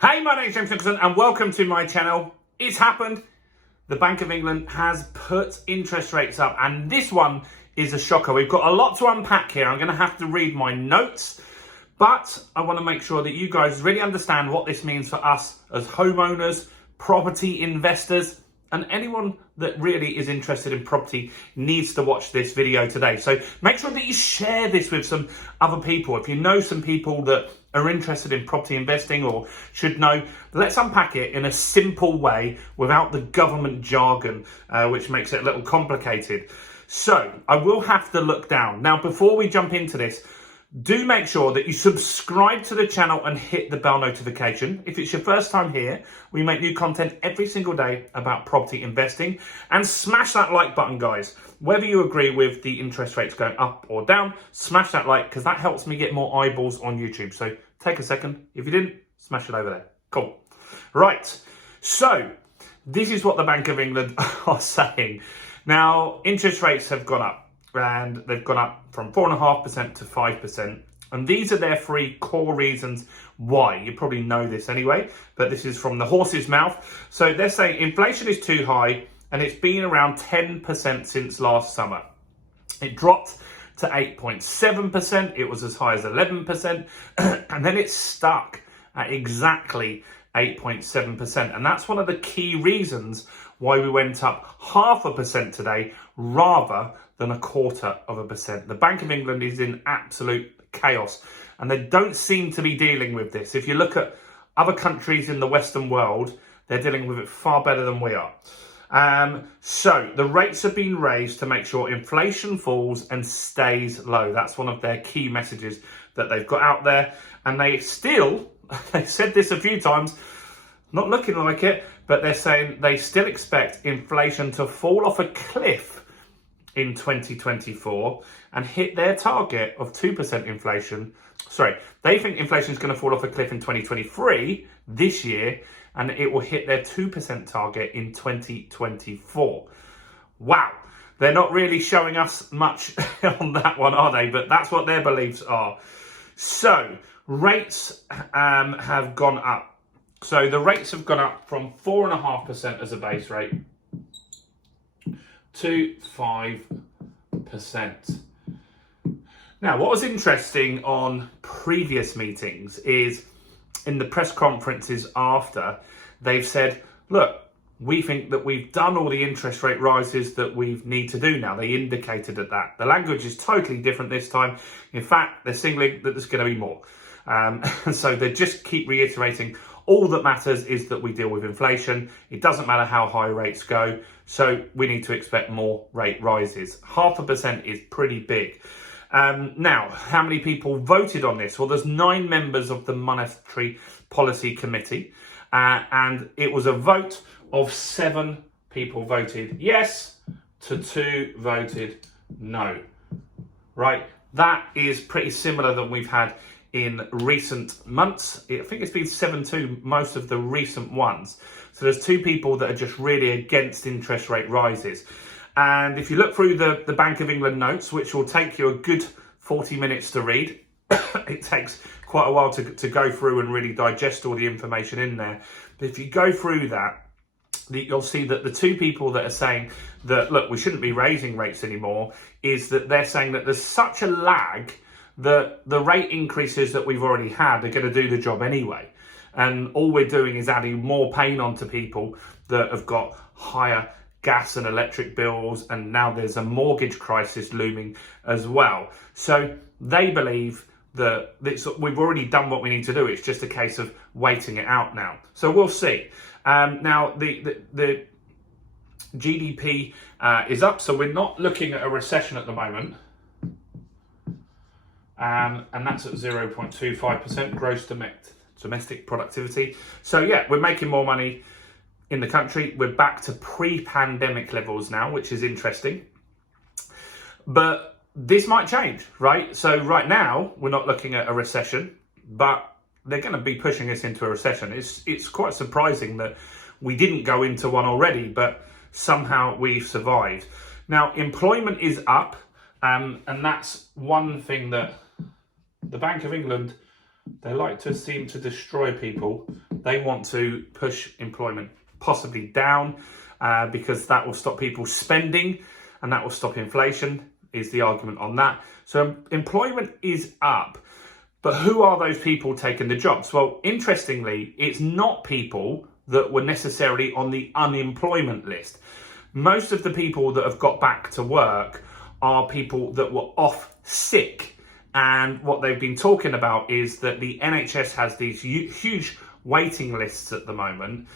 Hey, my name's James Nicholson and welcome to my channel. It's happened. The Bank of England has put interest rates up and this one is a shocker. We've got a lot to unpack here. I'm going to have to read my notes, but I want to make sure that you guys really understand what this means for us as homeowners, property investors, and anyone that really is interested in property needs to watch this video today. So make sure that you share this with some other people. If you know some people that are interested in property investing or should know, let's unpack it in a simple way without the government jargon, which makes it a little complicated. So I will have to look down. Now, before we jump into this, do make sure that you subscribe to the channel and hit the bell notification. If it's your first time here, we make new content every single day about property investing. And smash that like button, guys. Whether you agree with the interest rates going up or down, smash that like, because that helps me get more eyeballs on YouTube. So take a second. If you didn't, smash it over there. Cool. Right. So this is what the Bank of England are saying. Now, interest rates have gone up. And they've gone up from 4.5% to 5%. And these are their three core reasons why. You probably know this anyway, but this is from the horse's mouth. So they're saying inflation is too high and it's been around 10% since last summer. It dropped to 8.7%. It was as high as 11%. And then it's stuck at exactly 8.7%. And that's one of the key reasons why we went up 0.5% today rather than 0.25%. The Bank of England is in absolute chaos and they don't seem to be dealing with this. If you look at other countries in the Western world, they're dealing with it far better than we are. So the rates have been raised to make sure inflation falls and stays low. That's one of their key messages that they've got out there. And they still, they've said this a few times, not looking like it, but they're saying they still expect inflation to fall off a cliff in 2024 and hit their target of 2% inflation. Sorry, they think inflation is going to fall off a cliff in 2023, this year, and it will hit their 2% target in 2024. Wow, they're not really showing us much on that one, are they? But that's what their beliefs are. So rates have gone up. So the rates have gone up from 4.5% as a base rate to 5%. Now, what was interesting on previous meetings is in the press conferences after, they've said, look, we think that we've done all the interest rate rises that we need to do now. They indicated that. The language is totally different this time. In fact, they're signaling that there's going to be more. And so they just keep reiterating, all that matters is that we deal with inflation. It doesn't matter how high rates go. So we need to expect more rate rises. 0.5% is pretty big. Now, how many people voted on this? Well, there's 9 members of the Monetary Policy Committee. And it was a vote of 7 people voted yes to 2 voted no. Right? That is pretty similar than we've had in recent months. I think it's been 7-2 most of the recent ones. So there's 2 people that are just really against interest rate rises. And if you look through the Bank of England notes, which will take you a good 40 minutes to read, it takes quite a while to go through and really digest all the information in there. But if you go through that, you'll see that the 2 people that are saying that, look, we shouldn't be raising rates anymore, is that they're saying that there's such a lag that the rate increases that we've already had are going to do the job anyway. And all we're doing is adding more pain onto people that have got higher gas and electric bills, and now there's a mortgage crisis looming as well. So they believe that we've already done what we need to do. It's just a case of waiting it out now. So we'll see. Now, the GDP is up, so we're not looking at a recession at the moment. And that's at 0.25% gross domestic productivity. So yeah, we're making more money in the country. We're back to pre-pandemic levels now, which is interesting. But this might change, right? So right now, we're not looking at a recession, but they're going to be pushing us into a recession. It's quite surprising that we didn't go into one already, but somehow we've survived. Now, employment is up, and that's one thing that the Bank of England They like to seem to destroy people. They want to push employment possibly down because that will stop people spending and that will stop inflation, is the argument on that. So employment is up, but who are those people taking the jobs? Well, interestingly, it's not people that were necessarily on the unemployment list. Most of the people that have got back to work are people that were off sick. And what they've been talking about is that the NHS has these huge waiting lists at the moment.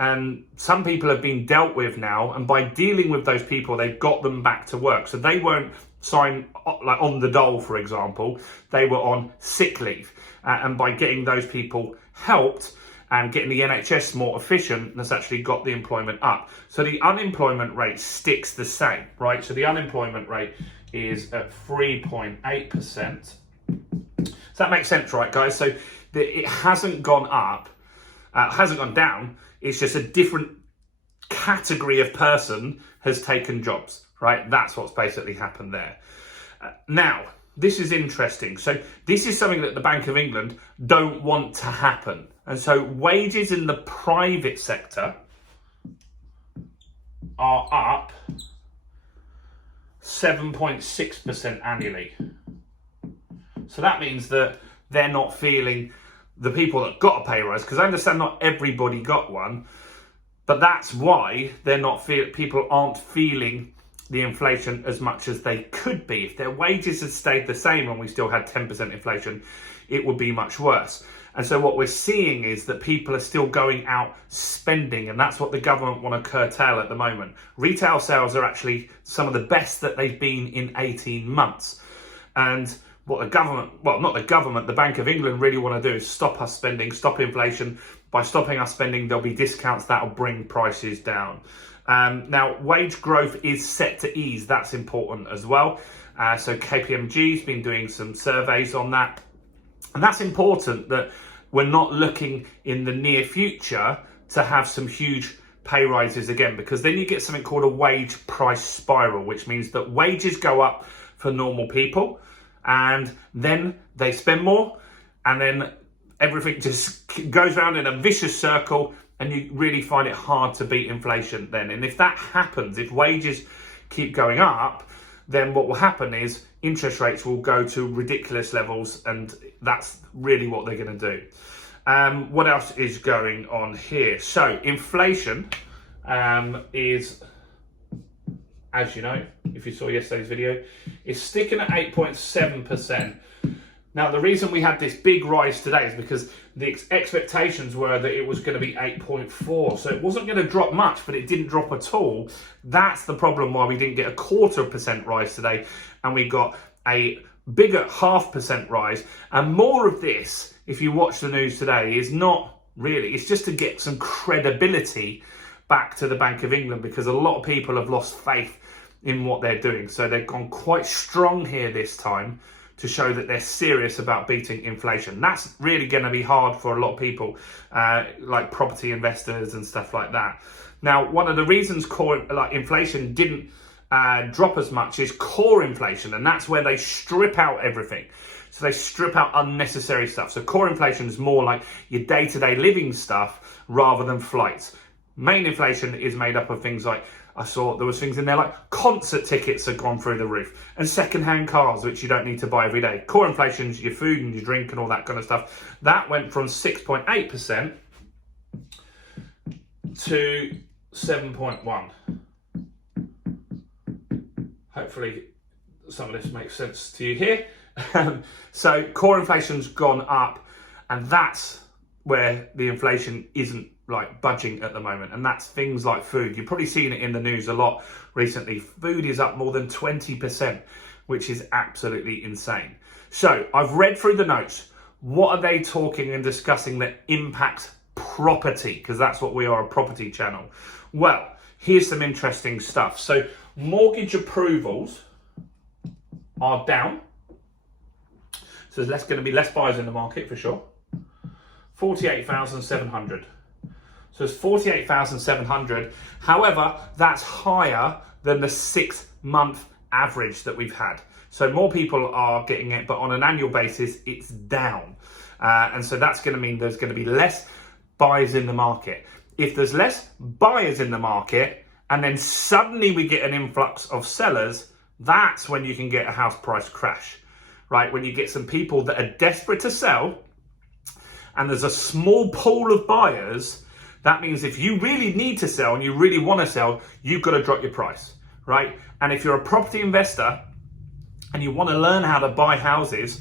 And some people have been dealt with now. And by dealing with those people, they've got them back to work. So they weren't signed like on the dole, for example. They were on sick leave. And by getting those people helped and getting the NHS more efficient, that's actually got the employment up. So the unemployment rate sticks the same, right? So the unemployment rate is at 3.8%. So that makes sense, right, guys? So it hasn't gone up, hasn't gone down. It's just a different category of person has taken jobs, right? That's what's basically happened there. Now, this is interesting. So this is something that the Bank of England don't want to happen. And so wages in the private sector are up 7.6% annually. So that means that they're not feeling, the people that got a pay rise, because I understand not everybody got one, but that's why they're not people aren't feeling the inflation as much as they could be. If their wages had stayed the same and we still had 10% inflation, it would be much worse. And so what we're seeing is that people are still going out spending, and that's what the government want to curtail at the moment. Retail sales are actually some of the best that they've been in 18 months. And what the government, well, not the government, the Bank of England really want to do is stop us spending, stop inflation. By stopping us spending, there'll be discounts that will bring prices down. Now, wage growth is set to ease. That's important as well. So KPMG's been doing some surveys on that. And that's important that we're not looking in the near future to have some huge pay rises again, because then you get something called a wage price spiral, which means that wages go up for normal people and then they spend more and then everything just goes around in a vicious circle and you really find it hard to beat inflation then. And if that happens, if wages keep going up, then what will happen is interest rates will go to ridiculous levels, and that's really what they're going to do. What else is going on here? So inflation is, as you know, if you saw yesterday's video, is sticking at 8.7%. Now, the reason we had this big rise today is because the expectations were that it was going to be 8.4. So it wasn't going to drop much, but it didn't drop at all. That's the problem why we didn't get a 0.25% rise today. And we got a bigger 0.5% rise. And more of this, if you watch the news today, is not really, it's just to get some credibility back to the Bank of England, because a lot of people have lost faith in what they're doing. So they've gone quite strong here this time to show that they're serious about beating inflation. That's really going to be hard for a lot of people, like property investors and stuff like that. Now, one of the reasons inflation didn't drop as much is core inflation, and that's where they strip out everything. So they strip out unnecessary stuff. So core inflation is more like your day-to-day living stuff rather than flights. Main inflation is made up of things like, I saw there was things in there like concert tickets had gone through the roof and second-hand cars, which you don't need to buy every day. Core inflation's your food and your drink and all that kind of stuff. That went from 6.8% to 7.1%. Hopefully some of this makes sense to you here. So core inflation's gone up, and that's where the inflation isn't like budging at the moment, and that's things like food. You've probably seen it in the news a lot recently. Food is up more than 20%, which is absolutely insane. So I've read through the notes. What are they talking and discussing that impacts property? Because that's what we are, a property channel. Well, here's some interesting stuff. So mortgage approvals are down. So there's going to be less buyers in the market for sure. 48,700. So it's 48,700. However, that's higher than the 6-month average that we've had. So more people are getting it, but on an annual basis, it's down. And so that's going to mean there's going to be less buyers in the market. If there's less buyers in the market, and then suddenly we get an influx of sellers, that's when you can get a house price crash, right? When you get some people that are desperate to sell, and there's a small pool of buyers, that means if you really need to sell and you really want to sell, you've got to drop your price, right? And if you're a property investor and you want to learn how to buy houses,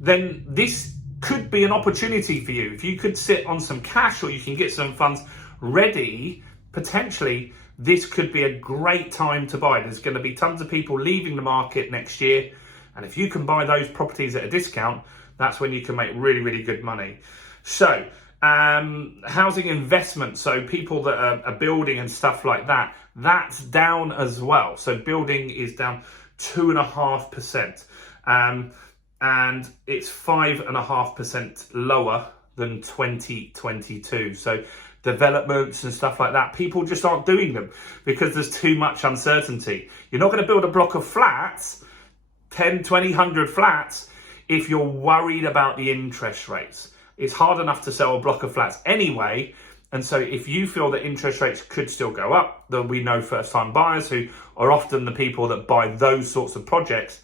then this could be an opportunity for you. If you could sit on some cash or you can get some funds ready, potentially this could be a great time to buy. There's going to be tons of people leaving the market next year. And if you can buy those properties at a discount, that's when you can make really, really good money. So housing investment, so people that are building and stuff like that, that's down as well. So building is down 2.5%, and it's 5.5% lower than 2022. So developments and stuff like that, people just aren't doing them because there's too much uncertainty. You're not going to build a block of flats, 10, 20, 100 flats, if you're worried about the interest rates. It's hard enough to sell a block of flats anyway. And so if you feel that interest rates could still go up, then we know first-time buyers who are often the people that buy those sorts of projects,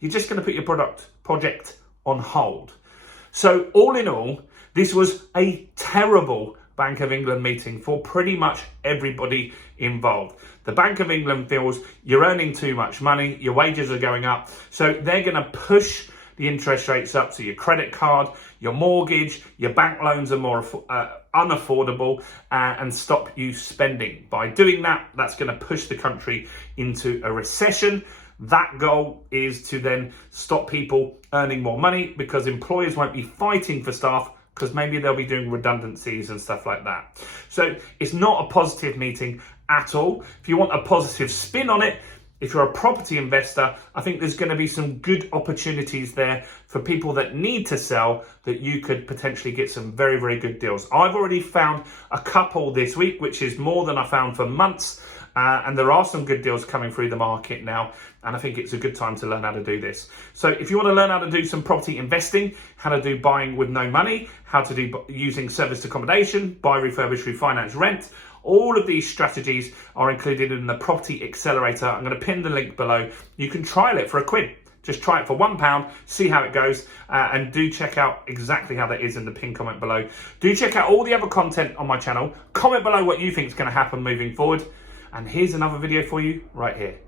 you're just going to put your project on hold. So all in all, this was a terrible Bank of England meeting for pretty much everybody involved. The Bank of England feels you're earning too much money, your wages are going up, so they're going to push the interest rates up. So your credit card, your mortgage, your bank loans are more unaffordable, and stop you spending. By doing that, that's going to push the country into a recession. That goal is to then stop people earning more money because employers won't be fighting for staff because maybe they'll be doing redundancies and stuff like that. So it's not a positive meeting at all. If you want a positive spin on it, if you're a property investor, I think there's going to be some good opportunities there for people that need to sell, that you could potentially get some very, very good deals. I've already found a couple this week, which is more than I found for months. And there are some good deals coming through the market now. And I think it's a good time to learn how to do this. So if you want to learn how to do some property investing, how to do buying with no money, how to do using serviced accommodation, buy, refurbish, refinance, rent, all of these strategies are included in the Property Accelerator. I'm going to pin the link below. You can trial it for £1. Just try it for £1, see how it goes, and do check out exactly how that is in the pinned comment below. Do check out all the other content on my channel. Comment below what you think is going to happen moving forward. And here's another video for you right here.